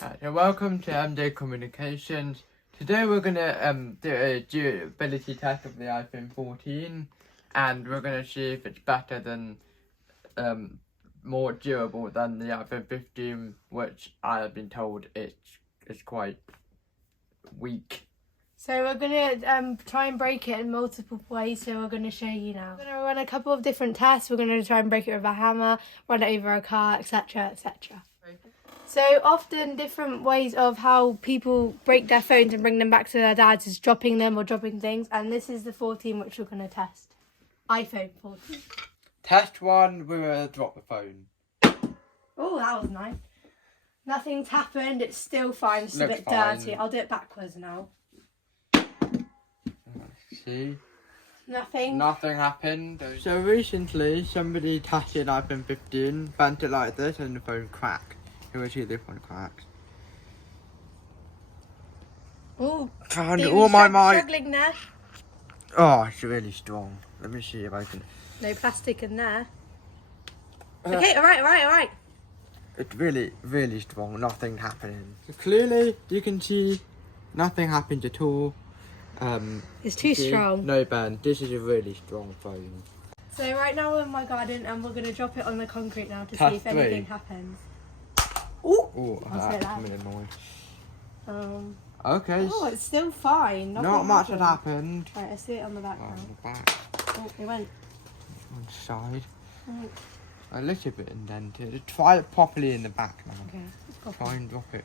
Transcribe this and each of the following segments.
So welcome to MJ Communications. Today we're gonna do a durability test of the iPhone 14, and we're gonna see if it's better than more durable than the iPhone 15, which I have been told it's quite weak. So we're gonna try and break it in multiple ways. So we're gonna show you now. We're gonna run a couple of different tests. We're gonna try and break it with a hammer, run it over a car, etc., etc. So often different ways of how people break their phones and bring them back to their dads is dropping them or dropping things. And this is the 14 which we're going to test. iPhone 14. Test 1, we're gonna drop the phone. Oh, that was nice. Nothing's happened. It's still fine. It's Looks a bit fine. dirty. I'll do it backwards now. See? Nothing. Nothing happened. So recently somebody tested iPhone 15, bent it like this and the phone cracked. You will see the phone cracked. Oh, struggling there. Oh, it's really strong. Let me see if I can. No plastic in there. Okay, all right. It's really, really strong. Nothing happening. So clearly, you can see nothing happened at all. It's too strong. No bend. This is a really strong phone. So right now we're in my garden and we're going to drop it on the concrete now to Test see if anything 3. happens. Oh, That's a bit annoying. Okay. Oh, it's still fine. Not much had happened. Right, I see it on the back On now. the back. Oh, it went. One side. Oh, A little bit indented. Try it properly in the back now. okay, let's go. Try and drop it.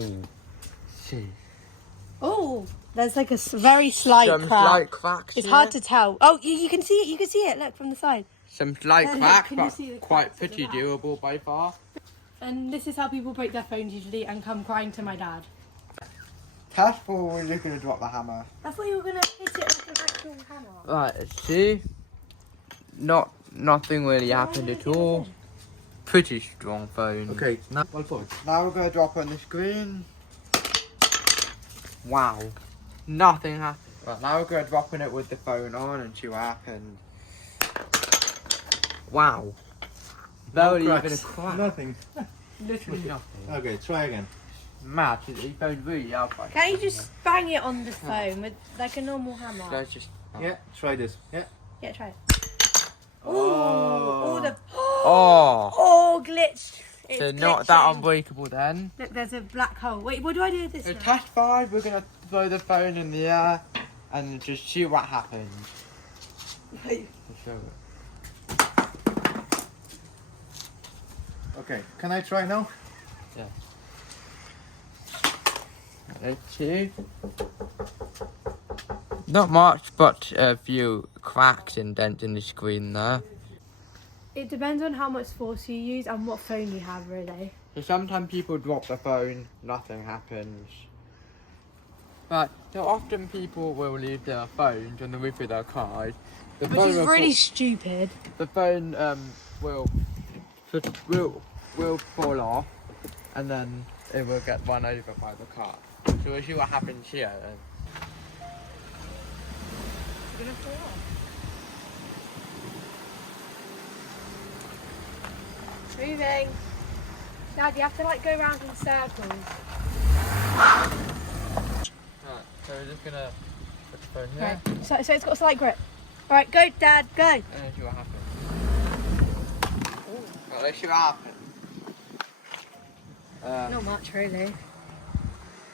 Oh, see. Oh, there's like a very slight Some crack. slight cracks. It's here. hard to tell. Oh, you can see it. You can see it. Look from the side. Some slight Look, cracks, can you but see the quite cracks at the pretty back? durable by far. And this is how people break their phones usually and come crying to my dad. Test 4, we're just going to drop the hammer. I thought you were gonna hit it with an actual hammer. Right, see? Nothing really happened at all. Pretty strong phone. Okay, now one phone. Now we're going to drop it on the screen. Wow. Nothing happened. Right, now we're going to drop it with the phone on and see what happens. Wow. Barely No even a cracks. crack. Nothing. Literally nothing. Okay, try again. Mad, he phoned really out by. Can you just bang it on the phone with like a normal hammer? Let's just. Yeah, try this. Yeah. Yeah, try it. Oh. Oh, glitched. It's So not that glitching. unbreakable then. Look, there's a black hole. Wait, what do I do with this So now? test 5, we're going to throw the phone in the air and just see what happens. Wait. Show it. Okay, can I try now? Yeah. Let's see. Not much, but a few cracks and dents in the screen there. It depends on how much force you use and what phone you have, really. So sometimes people drop the phone, nothing happens. But so often people will leave their phones on the roof of their cars. The Which phone is will really stupid. the phone will fall off, and then it will get run over by the car. So we'll see what happens here then. You're gonna fall off. Moving. Dad, you have to like go round in circles. Right, so we're just gonna put the phone here Right. So it's got a slight grip. All right, go, Dad, go. and then see what happens. Right, let's see what happens. Not much, really.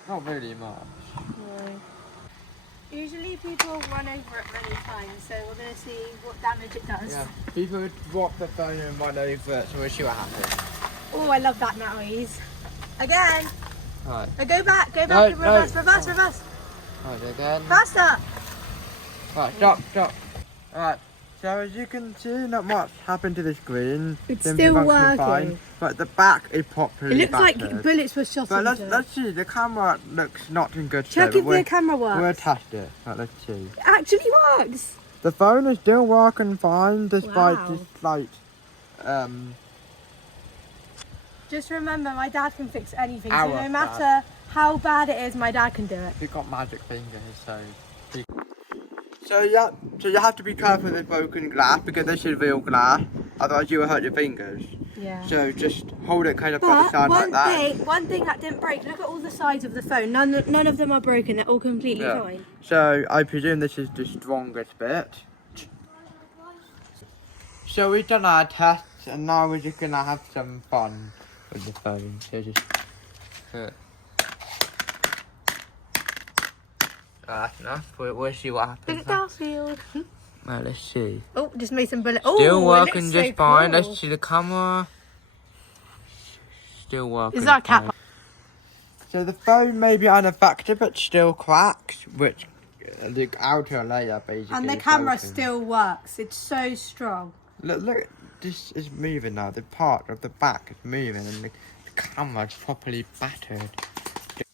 Not really much. No. Usually people run over it many times, so we're going to see what damage it does. Yeah, people would drop the phone and run over it, so we'll see what happens. Oh, I love that noise. Again. Right, Go back No, and reverse, no. reverse. right again. Faster. Right, stop. Alright, so as you can see, not much happened to the screen. It's Simply still functioning working. Fine, but the back is properly It looks like battered. bullets were shot But into it. let's see, the camera looks not in good Check shape. if the camera works. We'll test it. Right, let's see. It actually works. The phone is still working fine despite Wow. this slight, Just remember, my dad can fix anything. So Our no dad. matter how bad it is, my dad can do it. We've got magic fingers, so... So you have to be careful with broken glass because this is real glass, otherwise you will hurt your fingers. Yeah. So just hold it kind of by the side like that. One thing that didn't break, look at all the sides of the phone. None of them are broken, they're all completely fine. So I presume this is the strongest bit. So we've done our tests and now we're just gonna have some fun with the phone. So just that's enough. We'll see what happens. Look at Garfield. Well, let's see. Oh, just made some bullets. Still Oh, working just fine. Cool. Let's see the camera. Still working. Is that a cat? So the phone may be unaffected, but still cracks, which the outer layer basically. And the is camera broken. still works. It's so strong. Look, this is moving now. The part of the back is moving, and the camera's properly battered.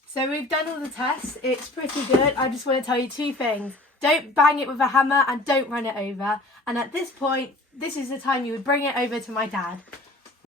So we've done all the tests. It's pretty good. I just want to tell you two things. Don't bang it with a hammer and don't run it over. And at this point, this is the time you would bring it over to my dad.